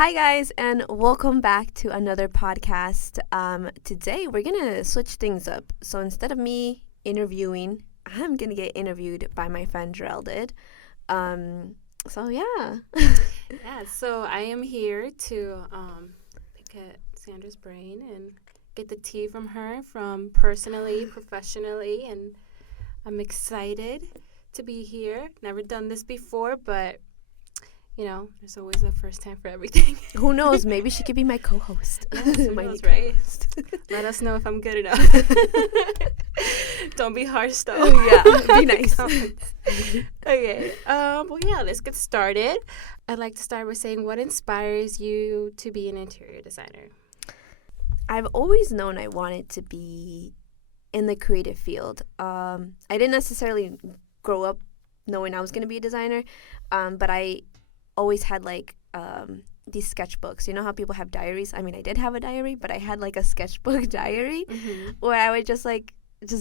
Hi, guys, and welcome back to another podcast. Today, we're going to switch things up. So instead of me interviewing, I'm going to get interviewed by my friend Geraldid. Yeah. So I am here to pick at Sandra's brain and get the tea from her from personally, professionally, and I'm excited to be here. Never done this before, but there's always a first time for everything. Who knows? Maybe she could be my co-host. Yes, who my knows, new right? co-host. Let us know if I'm good enough. Don't be harsh, though. Yeah, be nice. Okay. Let's get started. I'd like to start with saying, what inspires you to be an interior designer? I've always known I wanted to be in the creative field. I didn't necessarily grow up knowing I was going to be a designer, but I always had these sketchbooks. You know how people have diaries? I mean, I did have a diary, but I had a sketchbook diary where I would just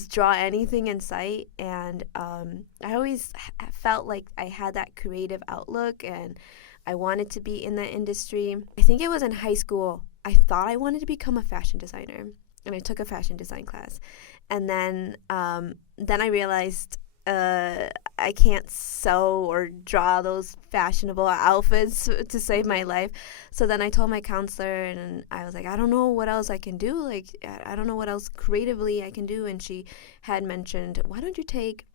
draw anything in sight, and I always felt like I had that creative outlook and I wanted to be in that industry. I think it was in high school I thought I wanted to become a fashion designer, and I took a fashion design class, and then I realized I can't sew or draw those fashionable outfits to save my life. So then I told my counselor, and I was like, I don't know what else I can do. I don't know what else creatively I can do. And she had mentioned, why don't you take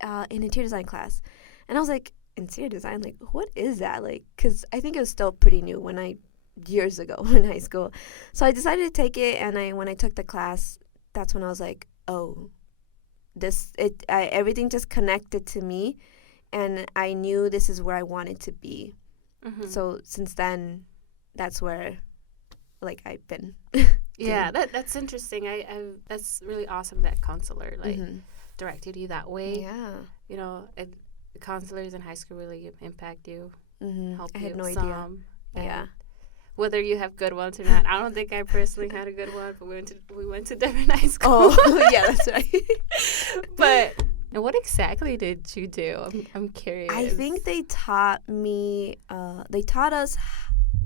an interior design class? And I was like, interior design? What is that? Because I think it was still pretty new years ago in high school. So I decided to take it, and when I took the class, that's when I was like, oh, everything just connected to me, and I knew this is where I wanted to be. So since then, that's where I've been. Yeah, that's interesting. I that's really awesome that counselor directed you that way. Yeah. The counselors in high school really impact you, help you. I had no idea. Yeah. Whether you have good ones or not. I don't think I personally had a good one, but we went to different high schools. Oh, yeah, that's right. But what exactly did you do? I'm curious. I think they taught us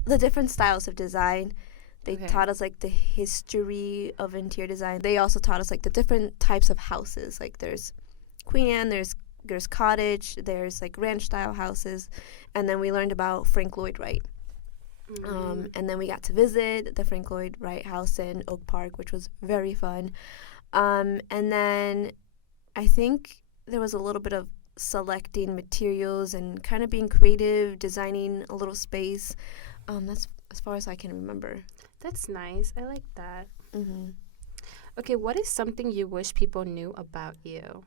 the different styles of design. They taught us the history of interior design. They also taught us the different types of houses. There's Queen Anne, there's cottage, there's ranch style houses, and then we learned about Frank Lloyd Wright. And then we got to visit the Frank Lloyd Wright house in Oak Park, which was very fun. And then I think there was a little bit of selecting materials and kind of being creative, designing a little space. That's as far as I can remember. That's nice. I like that. Okay, what is something you wish people knew about you?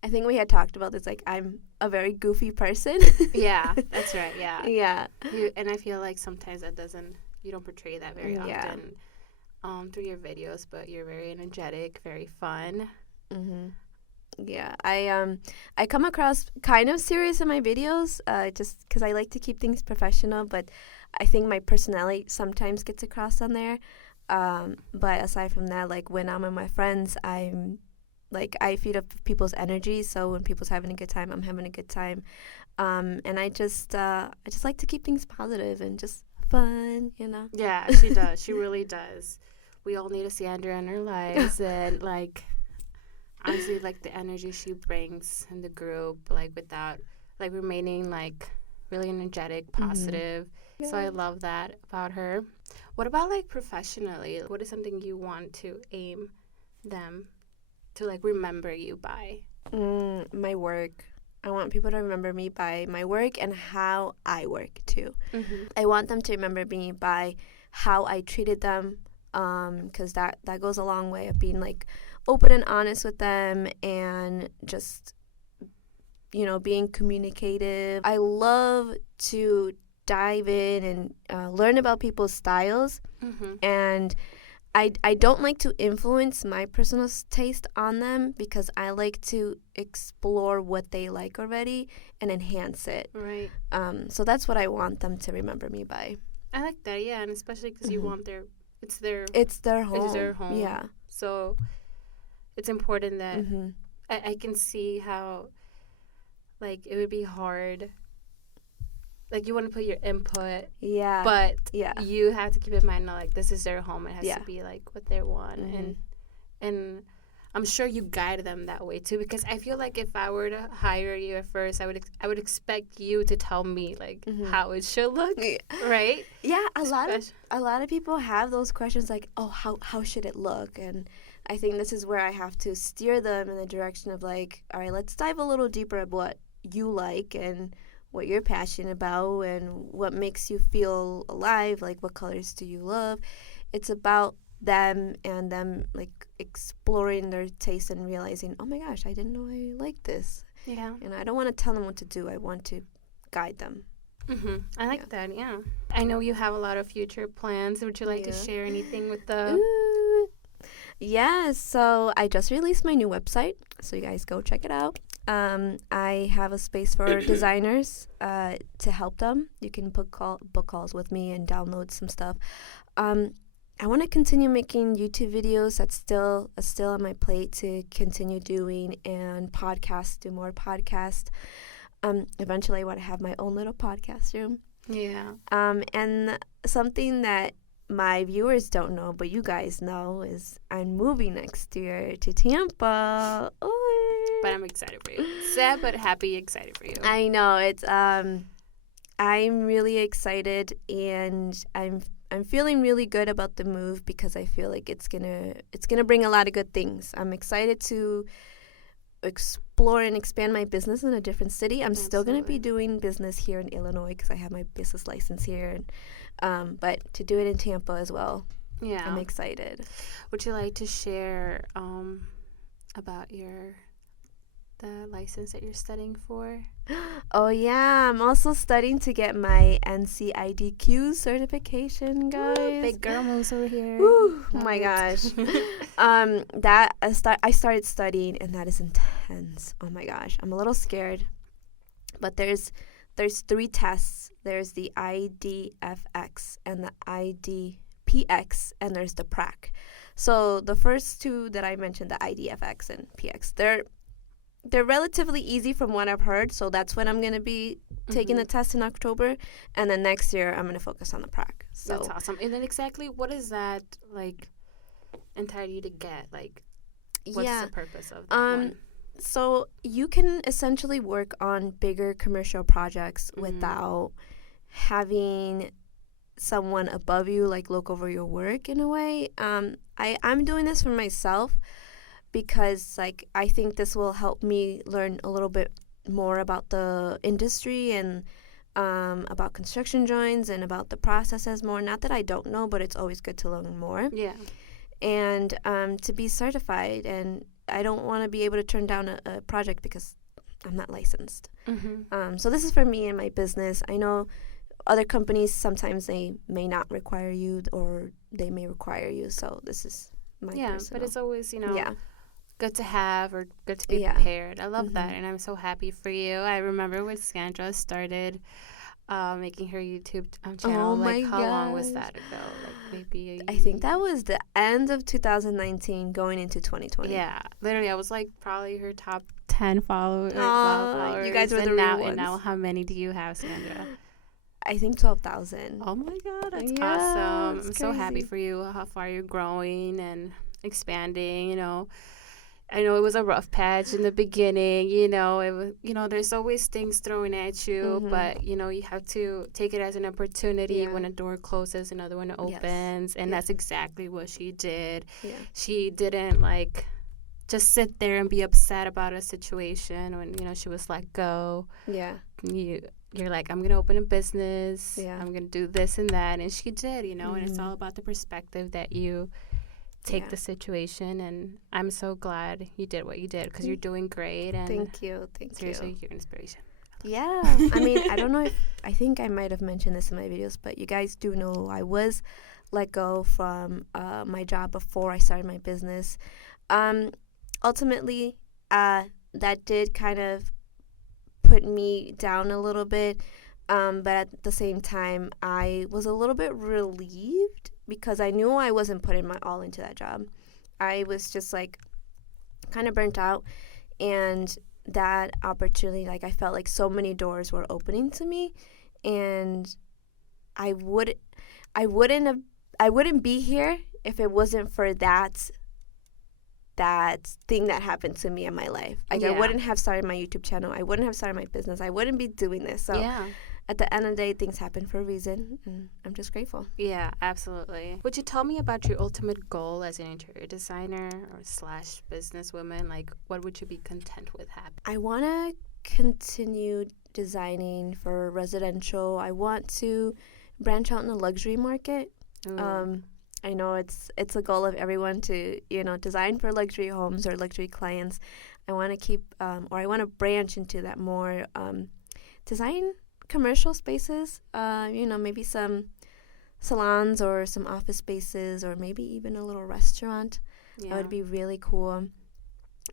I think we had talked about this. I'm a very goofy person. Yeah, that's right. Yeah. Yeah. And I feel like sometimes you don't portray that very often through your videos, but you're very energetic, very fun. Yeah. I come across kind of serious in my videos, just because I like to keep things professional, but I think my personality sometimes gets across on there. But aside from that, when I'm with my friends, I feed up people's energy, so when people's having a good time, I'm having a good time. And I just like to keep things positive and just fun, Yeah, she does. She really does. We all need a Sandra in our lives, and honestly, the energy she brings in the group, without remaining really energetic, positive. Yeah. So I love that about her. What about professionally? What is something you want to aim them to remember you by? My work. I want people to remember me by my work and how I work too. I want them to remember me by how I treated them, because that goes a long way of being open and honest with them, and just being communicative. I love to dive in and learn about people's styles, and I don't like to influence my personal taste on them, because I like to explore what they like already and enhance it. Right. So that's what I want them to remember me by. I like that, yeah, and especially because you want it's their home. It's their home. Yeah. So it's important that I can see how it would be hard like you want to put your input, Yeah. but Yeah. you have to keep in mind, like, this is their home. It has Yeah. to be like what they want, and I'm sure you guide them that way too. Because I feel like if I were to hire you at first, I would expect you to tell me like how it should look, right? Yeah, a lot of people have those questions like, oh, how should it look? And I think this is where I have to steer them in the direction of like, all right, let's dive a little deeper at what you like and what you're passionate about and what makes you feel alive. Like, what colors do you love? It's about them and them like exploring their taste and realizing, oh my gosh, I didn't know I liked this. Yeah. And I don't want to tell them what to do. I want to guide them. I like that. Yeah. I know you have a lot of future plans. Would you like to share anything with the? Ooh. Yeah, so I just released my new website, so you guys go check it out. I have a space for designers to help them. You can book calls with me and download some stuff. I want to continue making YouTube videos. That's still on my plate to continue doing, and do more podcasts. Eventually I want to have my own little podcast room. Yeah. And something that my viewers don't know, but you guys know, is I'm moving next year to Tampa. Oh. But I'm excited for you. Sad but happy, excited for you. I know it's. I'm really excited, and I'm feeling really good about the move because I feel like it's gonna bring a lot of good things. I'm excited to explore and expand my business in a different city. I'm still going to be doing business here in Illinois because I have my business license here, and but to do it in Tampa as well. Yeah, I'm excited. Would you like to share about the license that you're studying for? Oh yeah, I'm also studying to get my NCIDQ certification, guys. Ooh, big girl moves over here. Woo, oh my gosh. I started studying, and that is intense. Oh my gosh, I'm a little scared. But there's 3 tests. There's the IDFX and the IDPX, and there's the PRAC. So the first 2 that I mentioned, the IDFX and PX, they're relatively easy from what I've heard, so that's when I'm going to be taking the test in October, and then next year I'm going to focus on the PRAC. So that's awesome. And then exactly what is that, like, entitle you to get? Like, what's the purpose of that one? So you can essentially work on bigger commercial projects without having someone above you, like, look over your work in a way. I'm doing this for myself, because like I think this will help me learn a little bit more about the industry and about construction drawings and about the processes more. Not that I don't know, but it's always good to learn more. Yeah. And to be certified, and I don't want to be able to turn down a project because I'm not licensed. So this is for me and my business. I know other companies, sometimes they may not require you, or they may require you. So this is my personal. But it's always, good to have or good to be prepared. I love that, and I'm so happy for you. I remember when Sandra started making her YouTube channel. Oh my how long was that ago? Like maybe I think that was the end of 2019, going into 2020. Yeah, literally, I was like probably her top 10 followers. You guys were the real ones. And now, how many do you have, Sandra? I think 12,000. Oh my God, that's awesome! I'm so happy for you. How far you're growing and expanding. I know it was a rough patch in the beginning, it was, there's always things thrown at you, but, you have to take it as an opportunity. When a door closes, another one opens, and that's exactly what she did. Yeah. She didn't, just sit there and be upset about a situation when, she was let go. Yeah. You're like, I'm going to open a business. Yeah. I'm going to do this and that, and she did, and it's all about the perspective that you take the situation, and I'm so glad you did what you did, because you're doing great. And thank you. Seriously, you're inspiration. Yeah. I mean, I don't know I think I might have mentioned this in my videos, but you guys do know I was let go from my job before I started my business. Ultimately, that did kind of put me down a little bit, but at the same time, I was a little bit relieved, because I knew I wasn't putting my all into that job. I was just kind of burnt out, and that opportunity, I felt like so many doors were opening to me, and I would I wouldn't have I wouldn't be here if it wasn't for that thing that happened to me in my life. Like, I wouldn't have started my YouTube channel. I wouldn't have started my business. I wouldn't be doing this. So at the end of the day, things happen for a reason, and I'm just grateful. Yeah, absolutely. Would you tell me about your ultimate goal as an interior designer or / businesswoman? Like, what would you be content with happening? I want to continue designing for residential. I want to branch out in the luxury market. I know it's a goal of everyone to, design for luxury homes or luxury clients. I want to keep, or I want to branch into that more, design commercial spaces, maybe some salons or some office spaces, or maybe even a little restaurant. That would be really cool.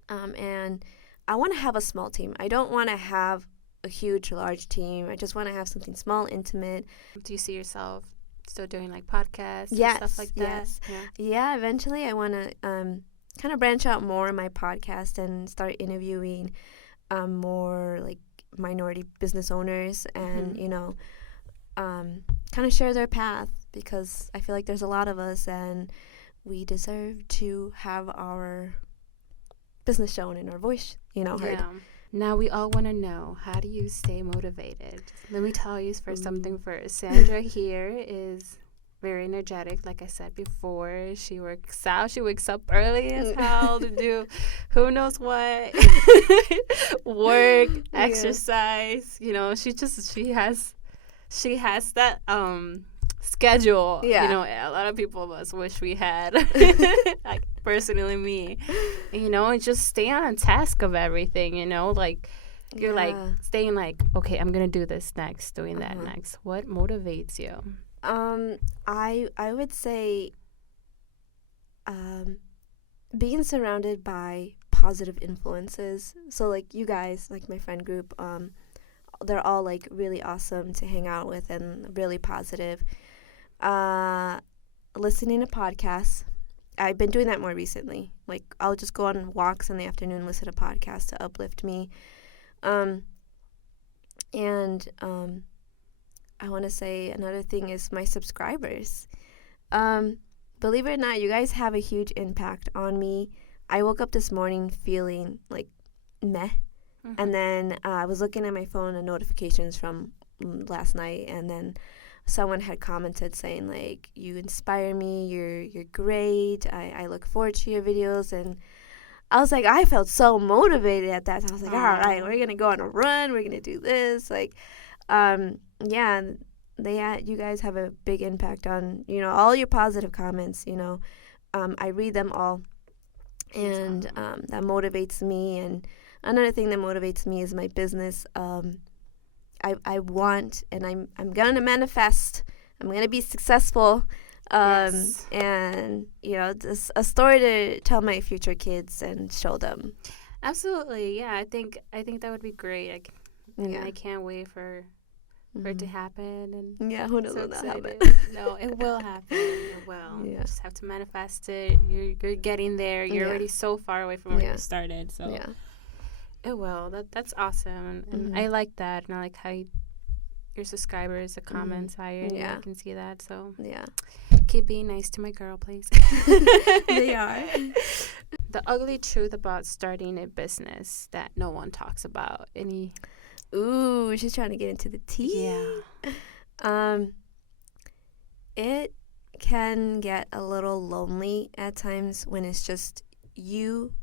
And I want to have a small team. I don't want to have a huge, large team. I just want to have something small, intimate. Do you see yourself still doing like podcasts and stuff like that? Yes. Yeah, eventually I want to kind of branch out more in my podcast and start interviewing more like minority business owners and, kind of share their path, because I feel like there's a lot of us and we deserve to have our business shown and our voice, heard. Yeah. Now we all want to know, how do you stay motivated? Let me tell you for something first. Sandra here is very energetic. Like I said before, she works out. She wakes up early as hell to do who knows what. Work, exercise. She has that schedule. A lot of people of us wish we had. Like, personally me. And just stay on task of everything, like you're like staying like, okay, I'm gonna do this next, doing that next. What motivates you? I would say being surrounded by positive influences. So like you guys, like my friend group, they're all like really awesome to hang out with and really positive. Listening to podcasts. I've been doing that more recently. Like, I'll just go on walks in the afternoon, listen to podcasts to uplift me. I want to say another thing is my subscribers. Believe it or not, you guys have a huge impact on me. I woke up this morning feeling like meh. And then I was looking at my phone and notifications from last night, and then someone had commented saying, like, you inspire me, you're great, I look forward to your videos. And I was like, I felt so motivated at that time. I was like, all right, we're going to go on a run, we're going to do this. Like, you guys have a big impact on, all your positive comments, I read them all, and that motivates me. And another thing that motivates me is my business. I want, and I'm gonna manifest. I'm gonna be successful, and just a story to tell my future kids and show them. Absolutely, yeah. I think that would be great. I can't wait for it to happen. And who knows when that'll happen? No, it will happen. It will. You just have to manifest it. You're getting there. You're already so far away from where you started. So yeah. It will. That's awesome, and I like that, and I like how your subscribers, the comments, I can see that. So keep being nice to my girl, please. They are. The ugly truth about starting a business that no one talks about. Any? Ooh, she's trying to get into the tea. Yeah. It can get a little lonely at times when it's just you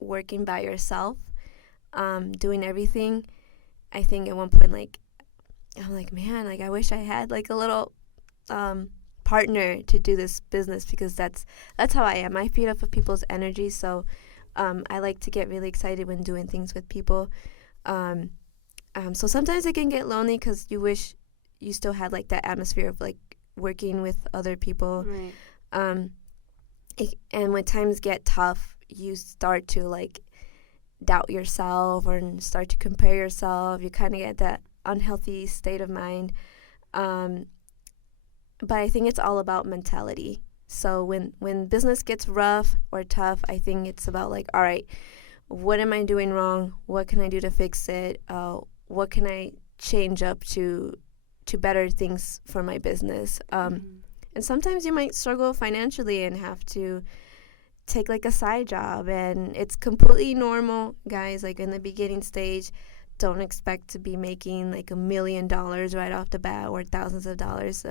working by yourself. Doing everything. I think at one point, like, I'm like, man, like, I wish I had like a little partner to do this business, because that's how I am. I feed off of people's energy, so I like to get really excited when doing things with people. So sometimes it can get lonely because you wish you still had like that atmosphere of like working with other people. Right. And when times get tough, you start to like doubt yourself or start to compare yourself. You kind of get that unhealthy state of mind. But I think it's all about mentality. So when business gets rough or tough, I think it's about like, all right, what am I doing wrong? What can I do to fix it? What can I change up to to better things for my business. And sometimes you might struggle financially and have to take like a side job, and it's completely normal, guys. Like in the beginning stage, don't expect to be making like $1 million right off the bat or thousands of dollars.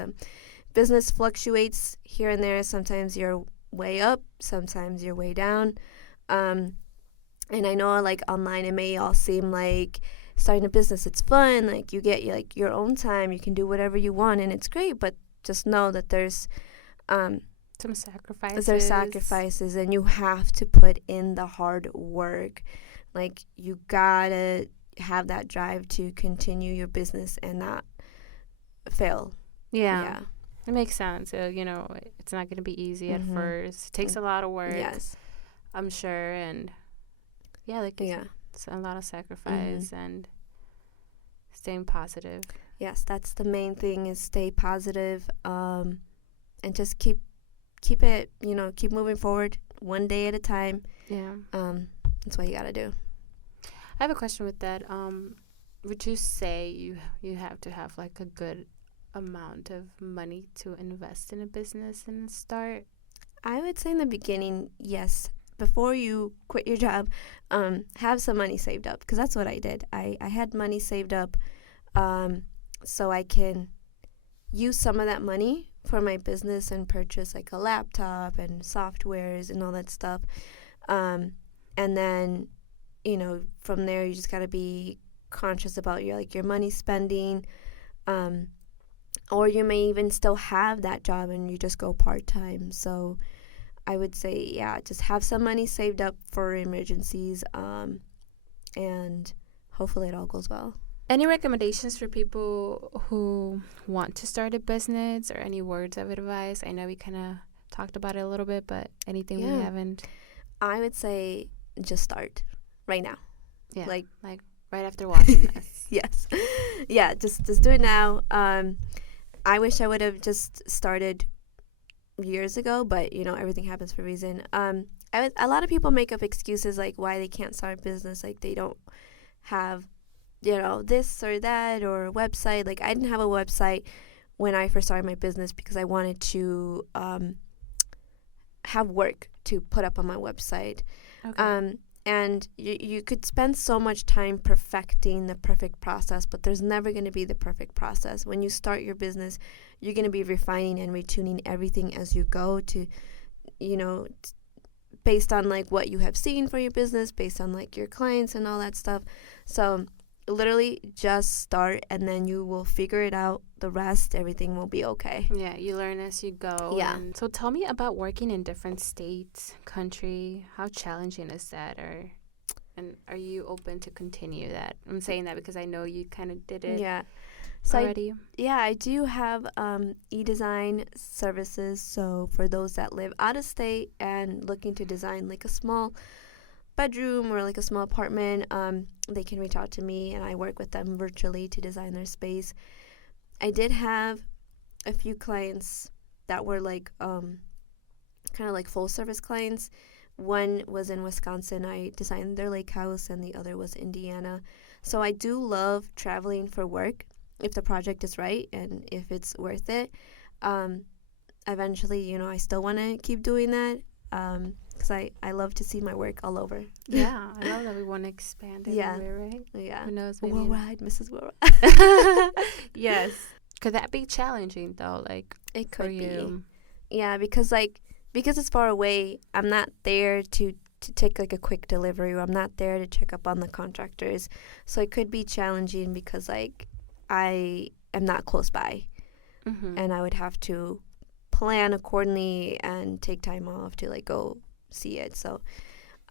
Business fluctuates here and there. Sometimes you're way up, sometimes you're way down. And I know like online it may all seem like starting a business, it's fun, like you get like your own time, you can do whatever you want, and it's great. But just know that there's some sacrifices. There's sacrifices, and you have to put in the hard work. Like you gotta have that drive to continue your business and not fail. Yeah. It makes sense. So, it's not going to be easy at first. It takes a lot of work. Yes. I'm sure. And it's a lot of sacrifice and staying positive. Yes, that's the main thing, is stay positive, and just keep it, keep moving forward one day at a time. Yeah. That's what you got to do. I have a question with that. Would you say you have to have like a good amount of money to invest in a business and start? I would say in the beginning, yes. Before you quit your job, have some money saved up, because that's what I did. I had money saved up so I can use some of that money for my business and purchase like a laptop and softwares and all that stuff. And then, from there you just got to be conscious about your money spending. Or you may even still have that job and you just go part-time. So I would say, just have some money saved up for emergencies, and hopefully it all goes well. Any recommendations for people who want to start a business, or any words of advice? I know we kind of talked about it a little bit, but anything we haven't? I would say just start right now. Yeah, like right after watching this. Yes. Yeah, just do it now. I wish I would have just started years ago, but everything happens for a reason. A lot of people make up excuses like why they can't start a business, like they don't have this or that or a website. Like I didn't have a website when I first started my business because I wanted to have work to put up on my website. Okay. And you could spend so much time perfecting the perfect process, but there's never going to be the perfect process. When you start your business, you're going to be refining and retuning everything as you go to, based on like what you have seen for your business, based on like your clients and all that stuff. So literally just start, and then you will figure it out. The rest, everything will be okay. Yeah, you learn as you go. Yeah. So tell me about working in different states, country. How challenging is that? And are you open to continue that? I'm saying that because I know you kind of did it already. I do have e-design services. So for those that live out of state and looking to design like a small bedroom or like a small apartment, they can reach out to me, and I work with them virtually to design their space. I did have a few clients that were like kind of like full service clients. One was in Wisconsin. I designed their lake house, and the other was Indiana. So I do love traveling for work if the project is right and if it's worth it. Eventually, I still want to keep doing that. Because I love to see my work all over. Yeah, I love that we want to expand everywhere, right? Yeah. Who knows? Maybe Worldwide, Mrs. Worldwide. Yes. Could that be challenging, though? Like, it could be. You? Yeah, because it's far away, I'm not there to take like a quick delivery, or I'm not there to check up on the contractors. So it could be challenging because like I am not close by, and I would have to plan accordingly and take time off to like go see it. So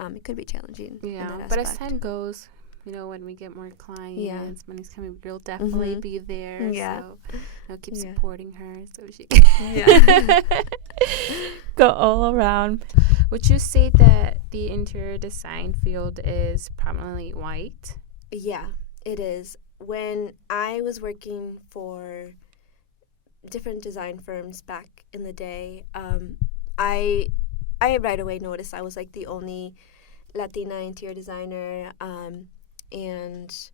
it could be challenging. Yeah, but as time goes, when we get more clients, money's coming, we'll definitely be there. Yeah. So keep supporting her so she can go all around. Would you say that the interior design field is prominently white? Yeah, it is. When I was working for different design firms back in the day, I right away noticed I was like the only Latina interior designer, and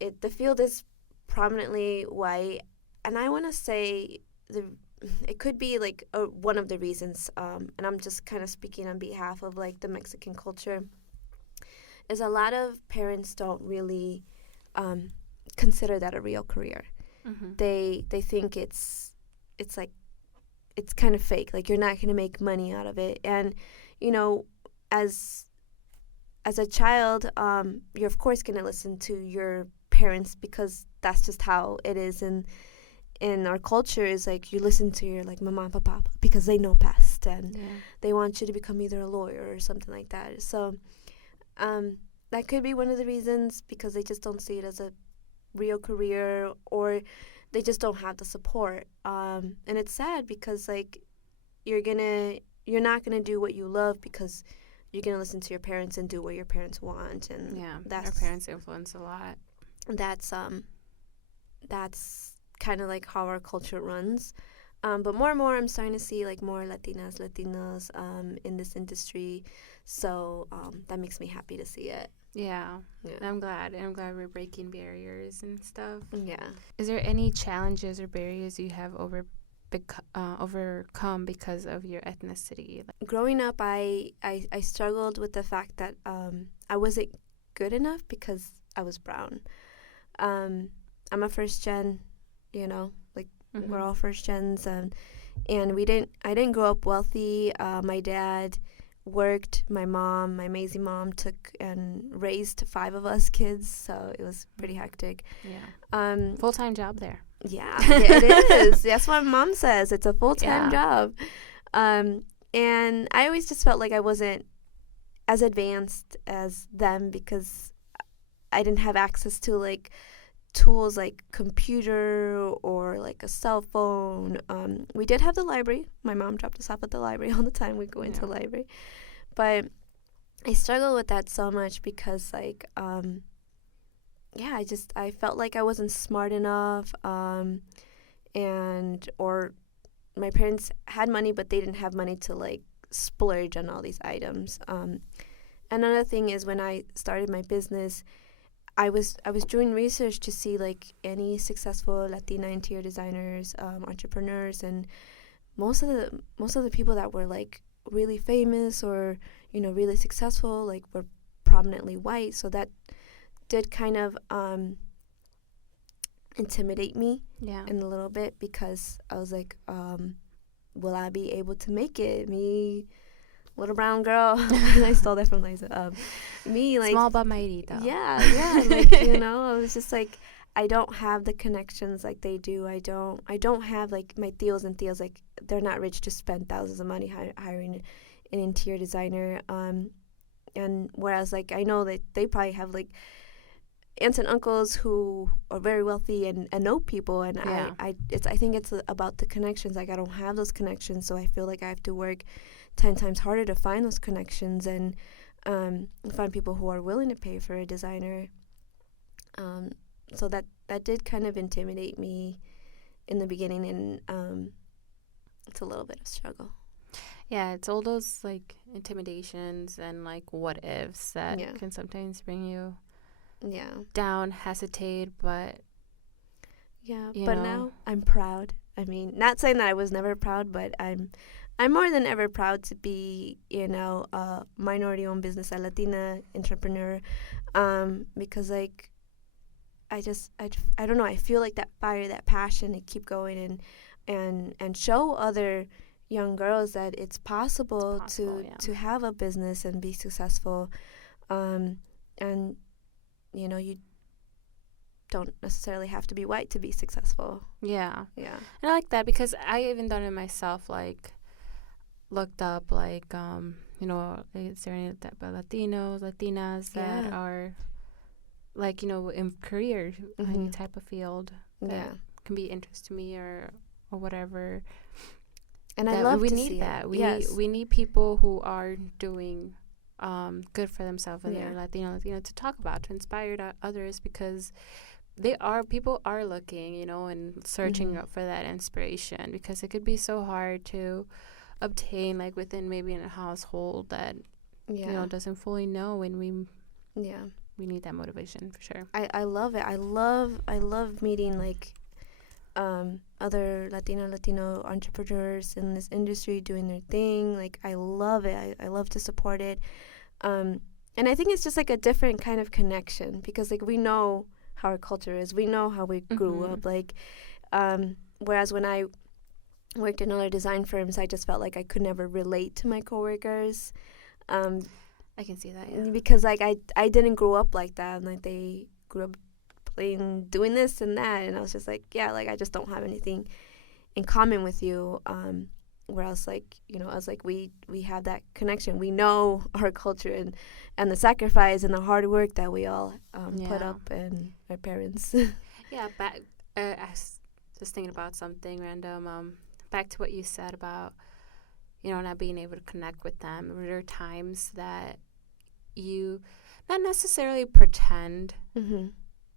the field is prominently white. and I want to say it could be like one of the reasons, and I'm just kind of speaking on behalf of like the Mexican culture, is a lot of parents don't really consider that a real career. Mm-hmm. They think it's like it's kind of fake. Like you're not going to make money out of it, and you know, as a child, you're of course going to listen to your parents because that's just how it is in our culture. Is like you listen to your like mama and papa because they know best and they want you to become either a lawyer or something like that. So that could be one of the reasons, because they just don't see it as a real career, or they just don't have the support. And it's sad because like you're not gonna do what you love because you're gonna listen to your parents and do what your parents want, and our parents influence a lot. That's kind of like how our culture runs. But more and more, I'm starting to see like more Latinos in this industry, so that makes me happy to see it. Yeah. I'm glad we're breaking barriers and stuff. Yeah. Is there any challenges or barriers you have overcome because of your ethnicity? Growing up, I struggled with the fact that I wasn't good enough because I was brown. I'm a first gen, like we're all first gens, and I didn't grow up wealthy. My dad worked. My amazing mom, took and raised 5 of us kids, so it was pretty hectic. Yeah. Full-time job there. Yeah, it is. That's what mom says. It's a full-time job. And I always just felt like I wasn't as advanced as them because I didn't have access to like tools like computer or like a cell phone. We did have the library. My mom dropped us off at the library all the time. We'd go into the library. But I struggled with that so much because like I felt like I wasn't smart enough, or my parents had money but they didn't have money to like splurge on all these items. Another thing is, when I started my business, I was doing research to see like any successful Latina interior designers, entrepreneurs, and most of the people that were like really famous or really successful like were prominently white. So that did kind of intimidate me in a little bit, because I was like, will I be able to make it? Me, little brown girl. I stole that from Liza. Me, like small but mighty, though. Yeah, like I was just like, I don't have the connections like they do. I don't have like my tios and tias, like they're not rich to spend thousands of money hiring an interior designer. And whereas like I know that they probably have like aunts and uncles who are very wealthy and know people, and I think it's about the connections. Like I don't have those connections, so I feel like I have to work 10 times harder to find those connections and find people who are willing to pay for a designer. So that did kind of intimidate me in the beginning, and it's a little bit of a struggle. Yeah, it's all those like intimidations and like what ifs that can sometimes bring you down, hesitate, but now I'm proud. I mean, not saying that I was never proud, but I'm more than ever proud to be, a minority-owned business, a Latina entrepreneur, because like I don't know, I feel like that fire, that passion to keep going and show other young girls that it's possible to have a business and be successful, and you don't necessarily have to be white to be successful. Yeah. And I like that, because I even done it myself, like looked up like is there any type of Latinas that are like in career, any type of field that can be interest to me or whatever. And I love we to need see that. It. We need people who are doing good for themselves and they're Latino to talk about, to inspire others, because people are looking, and searching up for that inspiration, because it could be so hard to obtain like within maybe in a household that doesn't fully know, and we need that motivation for sure. I love it. I love meeting like other Latino entrepreneurs in this industry doing their thing. Like, I love it. I love to support it. And I think it's just like a different kind of connection because like we know how our culture is. We know how we grew up. Like, whereas when I worked in other design firms, I just felt like I could never relate to my coworkers. I can see that, yeah. Because like I didn't grow up like that, and like they grew up playing, doing this and that, and I was just like, yeah, like I just don't have anything in common with you. Whereas like, you know, us like we have that connection. We know our culture and the sacrifice and the hard work that we all put up, and our parents. Yeah, I was just thinking about something random. Back to what you said about, you know, not being able to connect with them. There are times that you not necessarily pretend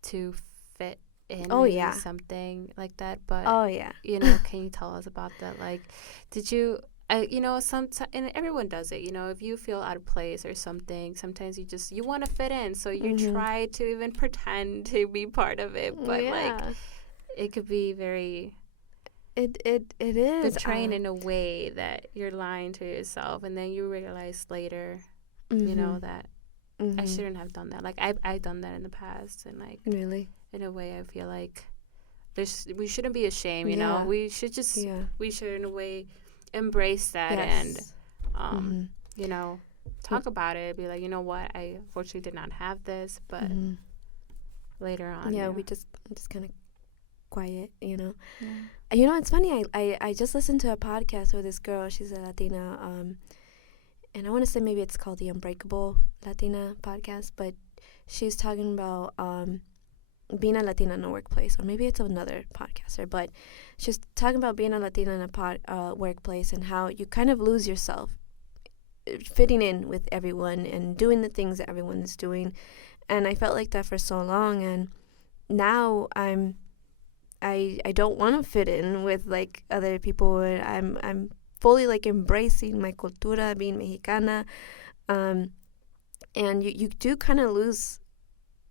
to fit in something like that, but you know, can you tell us about that? Like, did you you know, and everyone does it, you know, if you feel out of place or something, sometimes you want to fit in, so you try to even pretend to be part of it, but like it could be very it is betraying in a way that you're lying to yourself, and then you realize later, you know, that I shouldn't have done that. Like I've done that in the past, and like really, in a way, I feel like we shouldn't be ashamed. You know, we should just we should in a way embrace that and you know, talk about it. Be like, you know what, I unfortunately did not have this, but later on, we just kind of quiet, you know. You know, it's funny. I just listened to a podcast with this girl. She's a Latina, and I want to say maybe it's called the Unbreakable Latina podcast, but she's talking about being a Latina in a workplace, or maybe it's another podcaster, but she's talking about being a Latina in a workplace and how you kind of lose yourself fitting in with everyone and doing the things that everyone is doing. And I felt like that for so long, and now I don't want to fit in with like other people. I'm fully like embracing my cultura, being Mexicana, and you do kind of lose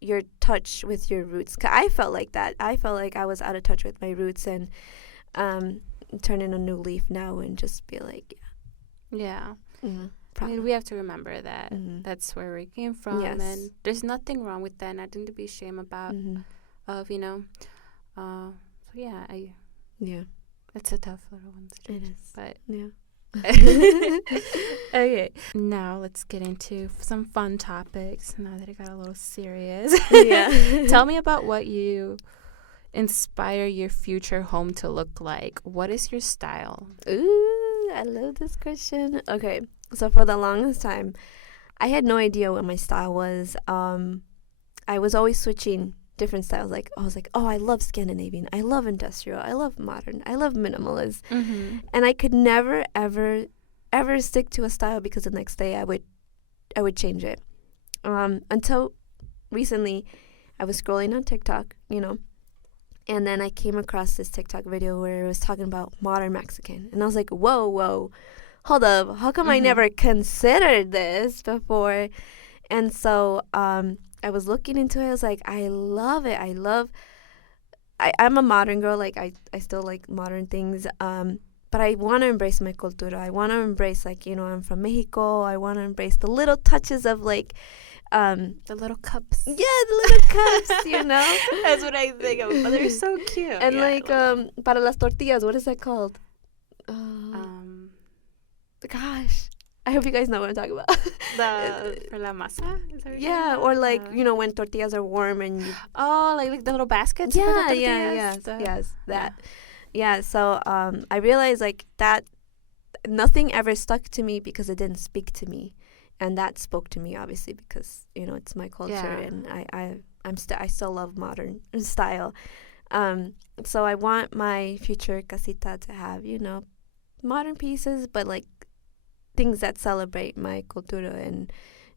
your touch with your roots. I felt like that. I felt like I was out of touch with my roots, and turning a new leaf now and just be like, I mean, we have to remember that that's where we came from, and there's nothing wrong with that, nothing to be ashamed about. Of, you know, so it's a tough little one to change. It is, but okay, now let's get into some fun topics. Now that it got a little serious, tell me about what you inspire your future home to look like. What is your style? Ooh, I love this question. Okay, so for the longest time, I had no idea what my style was. I was always switching different styles. Like, I was like, oh, I love Scandinavian, I love industrial, I love modern, I love minimalist. And I could never ever stick to a style, because the next day I would change it. Until recently, I was scrolling on TikTok, you know, and then I came across this TikTok video where it was talking about modern Mexican, and I was like, whoa, hold up, how come I never considered this before? And so I was looking into it. I was like, I love it. I'm a modern girl. Like, I still like modern things. But I want to embrace my cultura. I want to embrace, like, you know, I'm from Mexico. I want to embrace the little touches of, like, the little cups. Yeah, the little cups, you know? That's what I think of. Oh, they're so cute. And, like, para las tortillas, what is that called? Gosh. I hope you guys know what I'm talking about. For la masa? Yeah, or like, you know, when tortillas are warm and you... Oh, like the little baskets? Yes, that. Yeah, so I realized like that nothing ever stuck to me because it didn't speak to me. And that spoke to me, obviously, because, you know, it's my culture, and I still love modern style. So I want my future casita to have, you know, modern pieces, but like things that celebrate my cultura and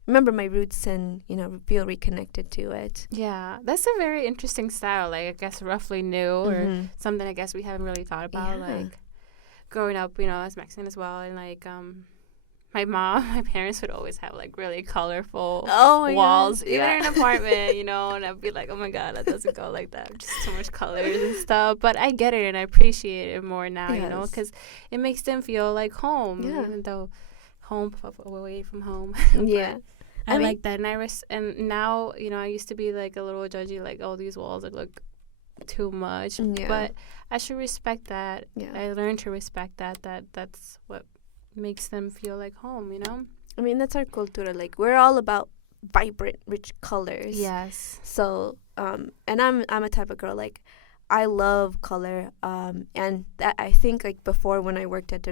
remember my roots, and, you know, feel reconnected to it. Yeah, that's a very interesting style. Like, I guess roughly new, or something I guess we haven't really thought about. Like, growing up, you know, as Mexican as well, and like my parents would always have like really colorful Oh my walls, God. even Yeah. in an apartment, and I'd be like, oh my God, that doesn't go like that. Just too much colors and stuff. But I get it and I appreciate it more now, Yes. because it makes them feel like home, Yeah. even though home away from home. Yeah. But I I mean- like that, and and now I used to be like a little judgy, like, oh, these walls look too much, Yeah. but I should respect that. Yeah. I learned to respect that's what makes them feel like home. I mean, that's our culture. Like, we're all about vibrant, rich colors. Yes. So, and I'm a type of girl, like, I love color. And that, I think, like, before, when I worked at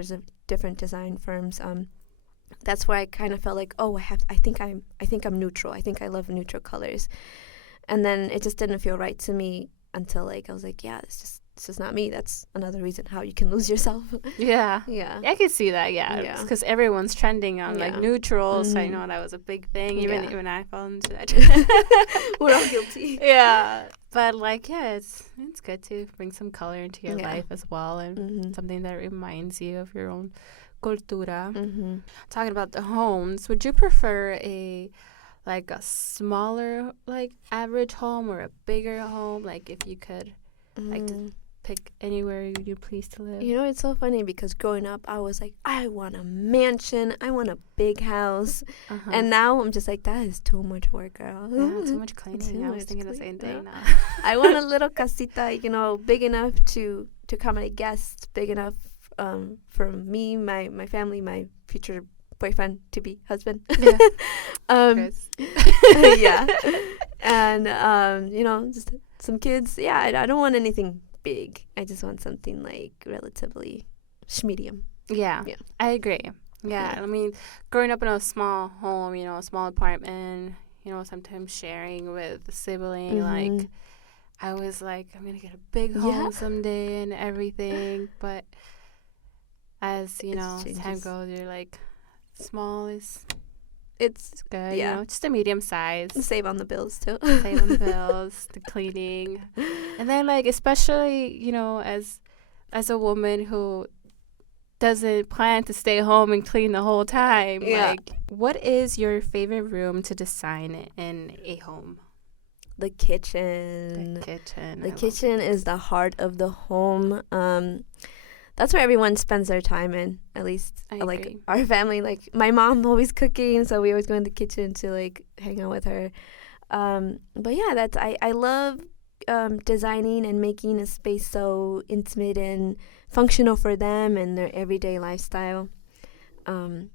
different design firms, that's where I kind of felt like, oh, I think I'm neutral. I think I love neutral colors. And then it just didn't feel right to me until, like, I was like, yeah, this is not me. That's another reason how you can lose yourself. Yeah. Yeah. I could see that. Yeah. Yeah. Because everyone's trending on like Yeah. neutrals. So I Mhm. know that was a big thing. Even Yeah. I fell into that. We're all guilty. Yeah. But like, yeah, it's good to bring some color into your Yeah. life as well, and Mm-hmm. something that reminds you of your own cultura. Mm-hmm. Talking about the homes, would you prefer a smaller, like, average home, or a bigger home? Like, if you could like to pick anywhere you please to live. It's so funny because growing up, I was like, I want a mansion. I want a big house. Uh-huh. And now I'm just like, that is too much work, girl. yeah, too much cleaning. Too I was much thinking the same cleaning. thing now. I want a little casita, big enough to accommodate guests, big enough for me, my family, my future boyfriend, to be husband. Yeah. um, Chris. yeah. And, just some kids. Yeah, I don't want anything big. I just want something, like, relatively medium. Yeah, Yeah. I agree. Yeah, Yeah. I mean, growing up in a small home, a small apartment, sometimes sharing with a sibling, like, I was like, I'm gonna get a big home Yeah. someday and everything. But as time changes. goes, you're like, small is It's good. Yeah. Just a medium size. save on the bills, too. Save on the bills, the cleaning, and then, like, especially as a woman who doesn't plan to stay home and clean the whole time. Yeah. Like, what is your favorite room to design in a home? The kitchen. The kitchen. The kitchen is the heart of the home. That's where everyone spends their time in. At least, I like, agree. our family. Like, my mom always cooking, so we always go in the kitchen to, like, hang out with her. But yeah, I love designing and making a space so intimate and functional for them and their everyday lifestyle. And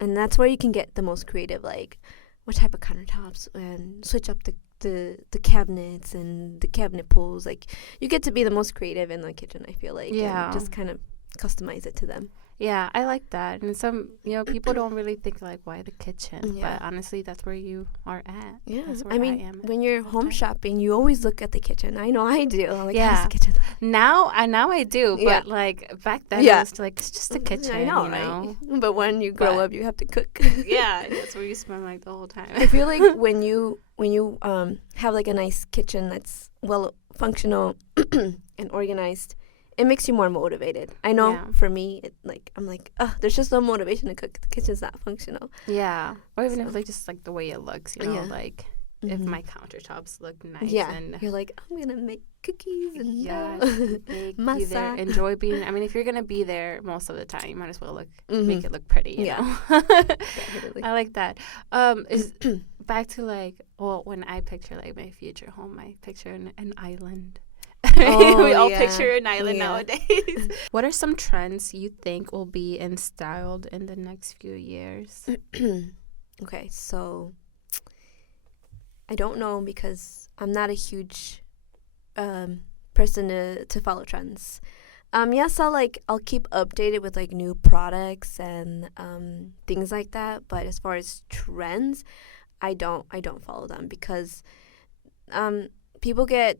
that's where you can get the most creative, like, what type of countertops, and switch up the cabinets and the cabinet pulls. Like, you get to be the most creative in the kitchen, I feel like. Yeah. And just kind of customize it to them. Yeah, I like that. And some, people don't really think, like, why the kitchen? Yeah. But honestly, that's where you are at. Yeah. That's where I mean, am when you're all the home time. shopping, you always look at the kitchen. I know I do. I'm like, Yeah. how's the kitchen? Now I do, Yeah. but, like, back then, Yeah. it was like, it's just a kitchen. I know, right? But when you grow But- up, you have to cook. Yeah, that's where you spend, like, the whole time. I feel like when you have, like, a nice kitchen that's well functional and organized, it makes you more motivated. I know Yeah. for me, I'm like, there's just no motivation to cook. The kitchen's not functional. Yeah, or even So- if, like, just, like, the way it looks, Yeah. like, if Mhm. my countertops look nice, Yeah, and you're like, I'm gonna make cookies and yeah, make be there, masa. enjoy being. I mean, if you're gonna be there most of the time, you might as well Mhm. make it look pretty. You Yeah. know? Definitely. I like that. Is back to, like, well, when I picture, like, my future home, I picture an island. Oh, we all yeah. picture an island Yeah. nowadays. What are some trends you think will be in styled in the next few years? Okay, so I don't know because I'm not a huge person to follow trends. Yes, I'll keep updated with, like, new products and things like that. But as far as trends, I don't follow them because people get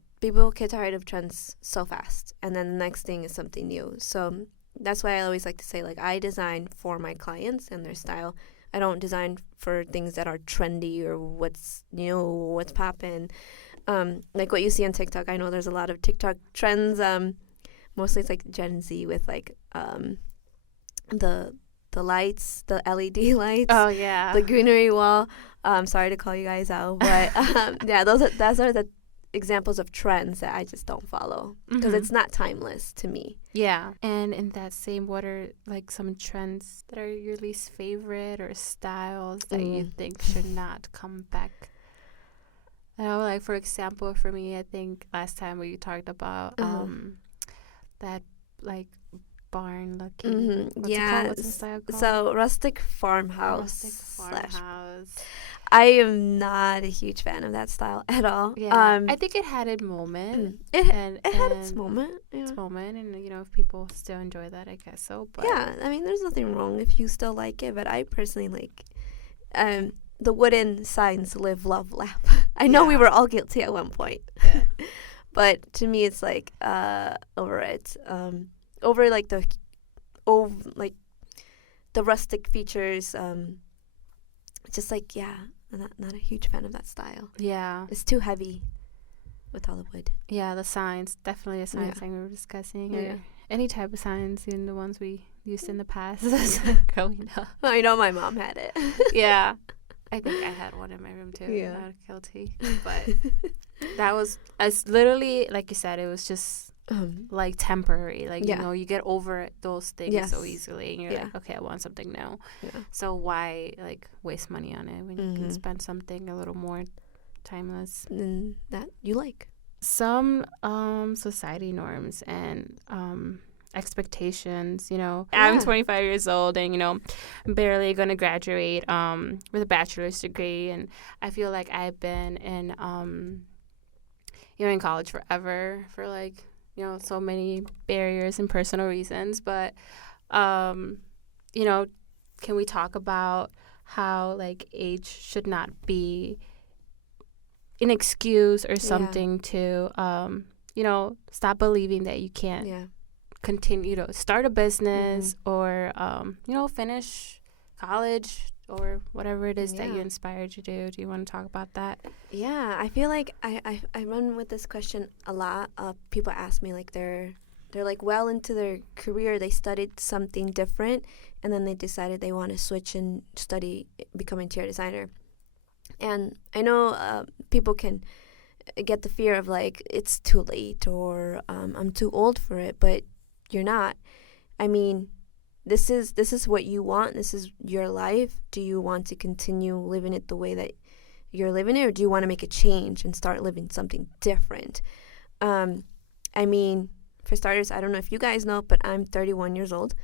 tired of trends so fast, and then the next thing is something new. So that's why I always like to say, like, I design for my clients and their style. I don't design for things that are trendy or what's new, what's poppin'. Like what you see on TikTok. I know there's a lot of TikTok trends. Mostly it's like Gen Z with, like, the lights, the LED lights, Oh yeah. the greenery wall. Sorry to call you guys out, but yeah, those are the examples of trends that I just don't follow because it's not timeless to me. Yeah. And in that same, what are like some trends that are your least favorite or styles that you think should not come back? I know, like for example, for me, I think last time we talked about that like barn looking. What's it called? What's the style called? So rustic farmhouse. Rustic farmhouse. I am not a huge fan of that style at all. Yeah, I think it had its moment. It had its moment. Yeah. Its moment, and if people still enjoy that, I guess so. But yeah, I mean, there's nothing wrong if you still like it, but I personally like the wooden signs: "Live, love, laugh." I know we were all guilty at one point. Yeah. But to me, it's like over it. Over like the rustic features. Just like I'm not a huge fan of that style. Yeah, it's too heavy with all the wood. Yeah, the signs, definitely the signs that we were discussing. Yeah. Or any type of signs, even the ones we used in the past growing up. I know my mom had it. Yeah, I think I had one in my room too. Yeah, not guilty, but that was as literally like you said. It was just like temporary. Like you get over those things so easily, and you're like, okay, I want something now. Yeah. So why like waste money on it when you can spend something a little more timeless that you like? Some society norms and expectations. I'm 25 years old, and I'm barely going to graduate with a bachelor's degree, and I feel like I've been in in college forever for like so many barriers and personal reasons. But can we talk about how like age should not be an excuse or something to stop believing that you can't continue to start a business or finish college or whatever it is that you inspired to do. Do you want to talk about that? Yeah, I feel like I run with this question a lot. People ask me like they're like well into their career, they studied something different, and then they decided they want to switch and become interior designer. And I know people can get the fear of like it's too late or I'm too old for it, but you're not. I mean, this is what you want. This is your life. Do you want to continue living it the way that you're living it, or do you want to make a change and start living something different? I mean, for starters, I don't know if you guys know, but I'm 31 years old.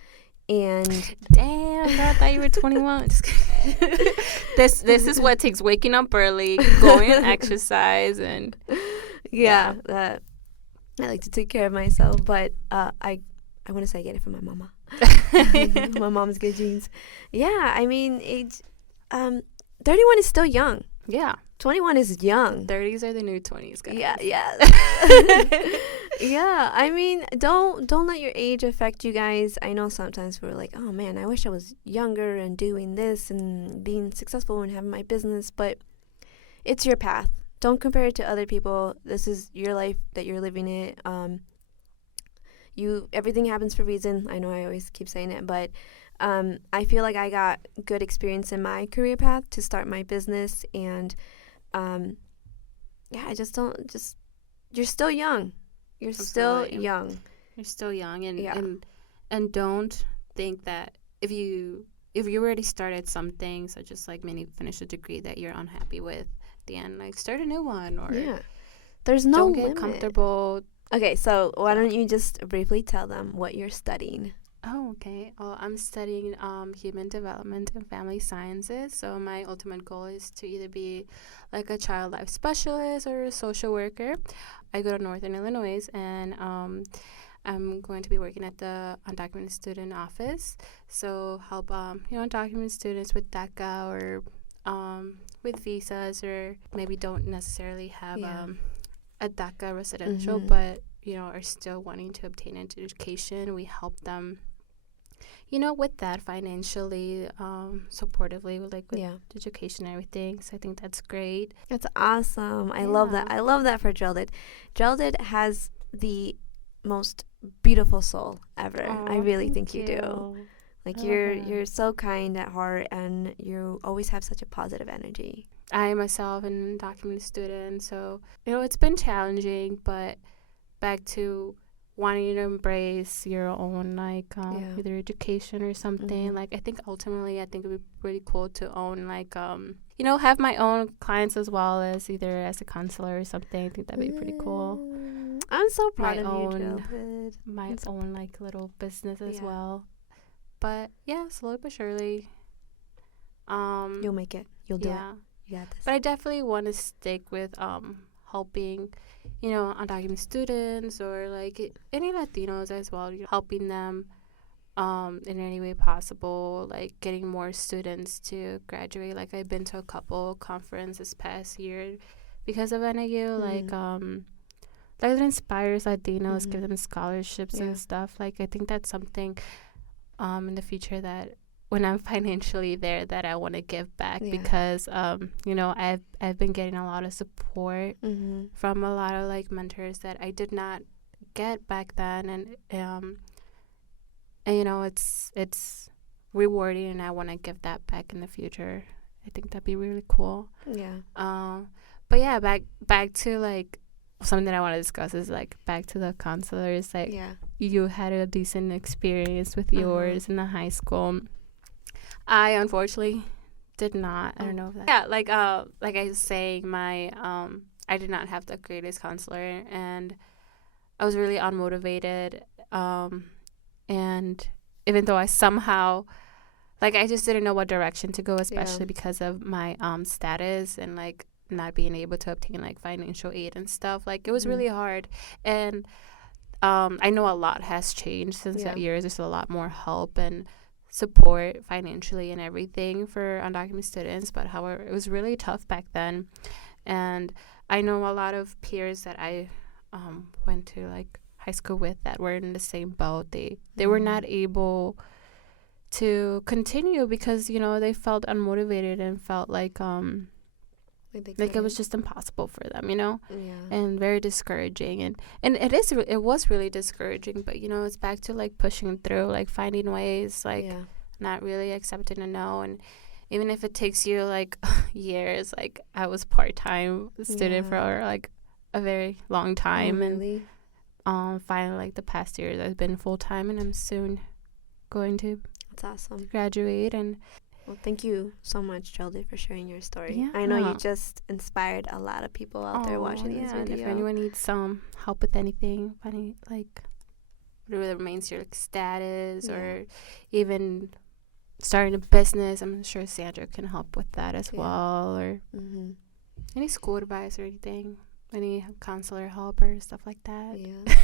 And damn, girl, I thought you were 21. This is what takes waking up early, going and exercise, and I like to take care of myself, but I want to say I get it from my mama. My mom's good genes. Yeah, I mean, age 31 is still young. Yeah. 21 is young. 30s are the new 20s, guys. Yeah. Yeah, I mean, don't let your age affect you guys. I know sometimes we're like, oh man, I wish I was younger and doing this and being successful and having my business, but it's your path. Don't compare it to other people. This is your life that you're living it. Everything happens for a reason. I know I always keep saying it, but I feel like I got good experience in my career path to start my business, and I just don't you're still young. You're Absolutely. still young. You're still young, and don't think that if you already started something, such as like maybe finish a degree that you're unhappy with at the end, like start a new one, or there's no don't limit. Get comfortable. Okay, so why don't you just briefly tell them what you're studying? Oh, okay. Well, I'm studying human development and family sciences. So my ultimate goal is to either be like a child life specialist or a social worker. I go to Northern Illinois, and I'm going to be working at the undocumented student office. So help undocumented students with DACA or with visas, or maybe don't necessarily have a DACA residential, but are still wanting to obtain an education. We help them with that financially, supportively, with education and everything. So I think that's great. That's awesome. I love that. I love that for Geraldid. Geraldid has the most beautiful soul ever. I really think you do. Like, I you're love that. you're so kind at heart, and you always have such a positive energy. I myself am an undocumented student, so it's been challenging, but back to wanting to embrace your own Yeah. either education or something. Mhm. Like I think ultimately, I think it would be pretty cool to own have my own clients as well as either as a counselor or something. I think that'd be pretty cool. I'm so proud My of own- you, Geraldid. My own little business as Yeah. well. But yeah, slowly but surely. You'll make it. You'll do it. Yeah. You got this. But I definitely want to stick with helping, undocumented students or any Latinos as well, helping them in any way possible, like getting more students to graduate. Like I've been to a couple conferences this past year because of NAU, that inspires Latinos, give them scholarships Yeah. and stuff. Like I think that's something in the future that when I'm financially there that I want to give back because I've been getting a lot of support from a lot of mentors that I did not get back then, and it's rewarding, and I want to give that back in the future. I think that'd be really cool. Yeah. But yeah, back to something that I want to discuss is back to the counselors. You had a decent experience with yours in the high school. I unfortunately did not. I don't know if that. Yeah, like I was saying, my I did not have the greatest counselor, and I was really unmotivated. And even though I somehow, I just didn't know what direction to go, especially because of my status and not being able to obtain financial aid and stuff. It was really hard, and I know a lot has changed since that year. There's a lot more help and support financially and everything for undocumented students, but however, it was really tough back then. And I know a lot of peers that I went to high school with that were in the same boat. They were not able to continue because they felt unmotivated and felt like it was just impossible for them, and very discouraging. And it was really discouraging, but it's back to pushing through, finding ways, not really accepting a no. And even if it takes you years, I was part-time student for a very long time. Really? And finally the past years I've been full-time, and I'm soon going to That's awesome. graduate. And well, thank you so much, Geraldid, for sharing your story. Yeah. I know you just inspired a lot of people out there watching this and video. if anyone needs some help with anything, whatever that remains your status or even starting a business, I'm sure Sandra can help with that as well, or any school advice or anything, any counselor help or stuff like that. Yeah.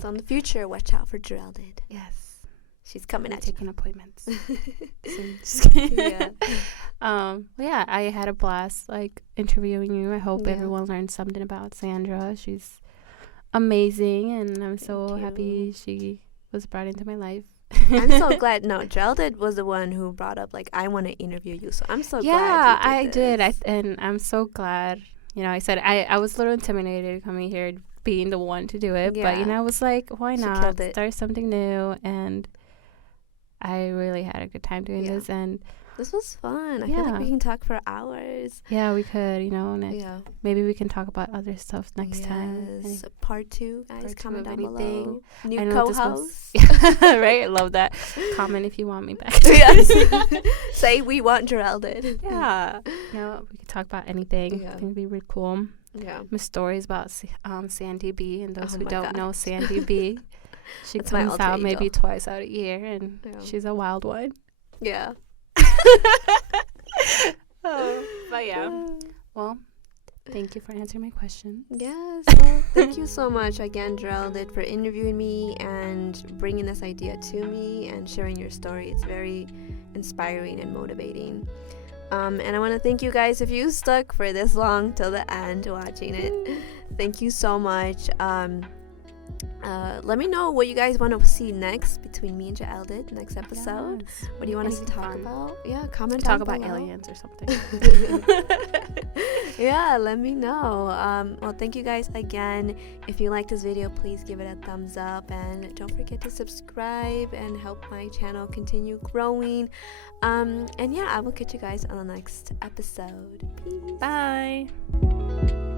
So in the future, watch out for Geraldid. Yes. She's coming at taking appointments. Yeah. Yeah, I had a blast interviewing you. I hope everyone learned something about Sandra. She's amazing, and I'm so happy she was brought into my life. I'm so glad. No, Geraldid was the one who brought up I want to interview you. So I'm so glad. Yeah, I did. and I'm so glad. I said I was a little intimidated coming here, being the one to do it, but I was why not start something new? And I really had a good time doing this, and this was fun. I feel like we can talk for hours. Yeah, we could, and maybe we can talk about other stuff next time. Yes, part 2, guys. Comment down below. New co-host. Right? I love that. Comment if you want me back. Yes. Say we want Geraldid. Yeah. We could talk about anything. I think it'd be really cool. Yeah. My stories about Sandy B, and those who don't know Sandy B. She That's comes out maybe twice out a year, and she's a wild one. Yeah. But yeah. Well, thank you for answering my questions. Yes. Well, thank you so much again, Geraldid, for interviewing me and bringing this idea to me and sharing your story. It's very inspiring and motivating. And I want to thank you guys if you stuck for this long till the end watching it. Thank you so much. Let me know what you guys want to see next between me and Geraldid next episode. Yes. What do you want us to talk about? Yeah, comment down below. Talk about aliens or something. Yeah, let me know. Well, thank you guys again. If you like this video, please give it a thumbs up, and don't forget to subscribe and help my channel continue growing. And yeah, I will catch you guys on the next episode. Peace. Bye.